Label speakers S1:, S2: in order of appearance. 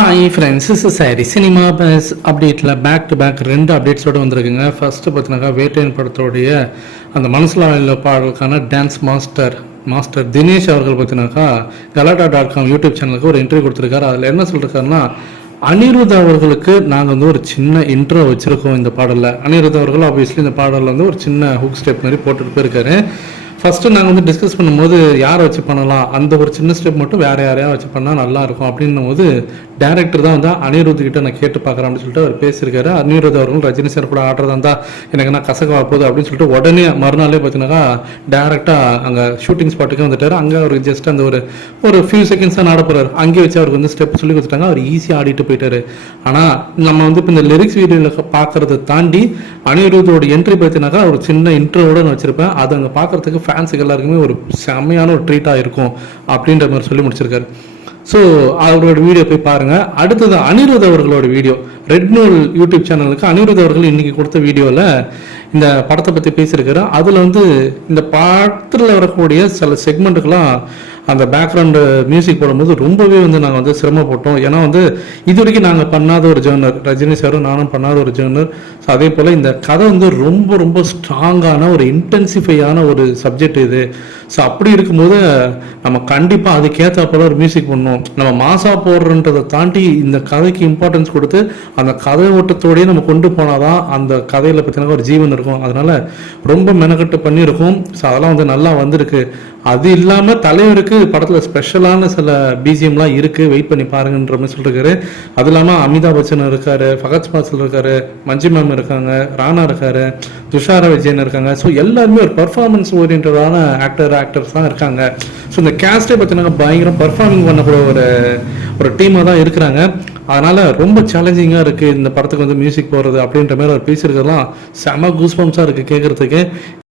S1: Hi friends is sorry cinema buzz அப்டேட்டில் back to back ரெண்டு அப்டேட்ஸோடு வந்திருக்குங்க. ஃபர்ஸ்ட்டு பார்த்தீங்கன்னாக்கா வேட்டையன் படத்தோடைய அந்த மனசில் பாடலுக்கான டான்ஸ் மாஸ்டர் மாஸ்டர் தினேஷ் அவர்கள் பார்த்தீங்கன்னாக்கா கலாட்டா டாட் காம் யூடியூப் சேனலுக்கு ஒரு இன்டர்வியூ கொடுத்துருக்காரு. அதில் என்ன சொல்லியிருக்காருன்னா அனிருத் அவர்களுக்கு நாங்கள் வந்து ஒரு சின்ன இன்ட்ரோ வச்சுருக்கோம் இந்த பாடலில். அனிருத் அவர்கள் ஆப்வியஸ்லி இந்த பாடலில் வந்து ஒரு சின்ன ஹுக் ஸ்டெப் மாதிரி போட்டுட்டு போயிருக்காரு. ஃபஸ்ட்டு நாங்கள் வந்து டிஸ்கஸ் பண்ணும்போது யாரை வச்சு பண்ணலாம்? அந்த ஒரு சின்ன ஸ்டெப் மட்டும் வேறு யாரையா வச்சு பண்ணால் நல்லா இருக்கும் அப்படின்னும் போது டேரக்டர் தான் வந்து அனிருத் கிட்ட நான் கேட்டு பார்க்குறேன் அப்படின்னு சொல்லிட்டு அவர் பேசியிருக்காரு. அனிருத் அவர்கள் ரஜினி சார் கூட ஆடுறதா இருந்தால் எனக்கு நான் கசக்க போகுது அப்படின்னு சொல்லிட்டு உடனே மறுநாளே பார்த்தீங்கன்னா டேரெக்டாக அங்கே ஷூட்டிங் ஸ்பாட்டுக்கு வந்துட்டார். அங்கே அவருக்கு ஜஸ்ட் அந்த ஒரு ஒரு ஃபியூ செகண்ட்ஸ் தான் ஆட போகிறார் அங்கே வச்சு அவருக்கு வந்து ஸ்டெப் சொல்லி கொடுத்துட்டாங்க. அவர் ஈஸியாக ஆடிட்டு போயிட்டாரு. ஆனால் நம்ம வந்து இப்போ இந்த லிரிக்ஸ் வீடியோவில் பார்க்குறத தாண்டி அனிருத்தோட என்ட்ரி பார்த்தீங்கன்னாக்கா ஒரு சின்ன இன்ட்ரோவோட நான் வச்சுருப்பேன். அது அங்கே பார்க்கறதுக்கு ஃபேன்ஸுக்கு எல்லாருக்குமே ஒரு செம்மையான ஒரு ட்ரீட்டாக இருக்கும் அப்படின்ற மாதிரி சொல்லி முடிச்சிருக்காரு. ஸோ அவரோட வீடியோ போய் பாருங்கள் அடுத்தது அனிருத் அவர்களோட வீடியோ ரெட் நூல் யூடியூப் சேனலுக்கு அனிருத் அவர்கள் இன்றைக்கி கொடுத்த வீடியோவில் இந்த படத்தை பற்றி பேசியிருக்காரு. அதில் வந்து இந்த படத்தில் வரக்கூடிய சில செக்மெண்ட்டுக்கெல்லாம் அந்த பேக்ரவுண்டு மியூசிக் போடும்போது ரொம்பவே வந்து நாங்கள் வந்து சிரமப்பட்டோம். ஏன்னா வந்து இது வரைக்கும் நாங்கள் பண்ணாத ஒரு ஜேர்னர் ரஜினி சாரும் நானும் பண்ணாத ஒரு ஜேர்னர் அதே போல் இந்த கதை வந்து ரொம்ப ரொம்ப ஸ்ட்ராங்கான ஒரு இன்டென்சிஃபையான ஒரு சப்ஜெக்ட் இது. ஸோ அப்படி இருக்கும்போது நம்ம கண்டிப்பாக அதுக்கேற்ற போல ஒரு மியூசிக் பண்ணணும். நம்ம மாசா போடுறன்றதை தாண்டி இந்த கதைக்கு இம்பார்ட்டன்ஸ் கொடுத்து அந்த கதை ஓட்டத்தோடயே நம்ம கொண்டு போனாதான் அந்த கதையில் பார்த்தீங்கன்னா ஒரு ஜீவன் இருக்கும். அதனால் ரொம்ப மெனக்கட்டு பண்ணியிருக்கும். ஸோ அதெல்லாம் வந்து நல்லா வந்திருக்கு. அது இல்லாமல் தலைவருக்கு படத்தில் ஸ்பெஷலான சில பிஜிஎம்லாம் இருக்குது வெயிட் பண்ணி பாருங்கன்ற மாதிரி சொல்லிருக்காரு. அது இல்லாமல் அமிதாப் பச்சன் இருக்காரு ஃபகத் பாசல் இருக்காரு மஞ்சு மேம் இருக்காங்க ராணா இருக்காரு துஷாரா விஜயன் இருக்காங்க. ஸோ எல்லாருமே ஒரு பர்ஃபார்மன்ஸ் ஓரியன்டான ஆக்டர் ஆக்டர்ஸ் தான் இருக்காங்க. ஸோ இந்த கேஸ்டே பார்த்தீங்கன்னா பயங்கரம் பர்ஃபார்மிங் பண்ணக்கூடிய ஒரு ஒரு டீமாக தான் இருக்கிறாங்க. அதனால ரொம்ப சேலஞ்சிங்காக இருக்குது இந்த படத்துக்கு வந்து மியூசிக் போடுறது அப்படின்ற மாதிரி அவர் பேசியிருக்கிறதுலாம் செம கூஸ்பம்ஸாக இருக்குது கேட்குறதுக்கு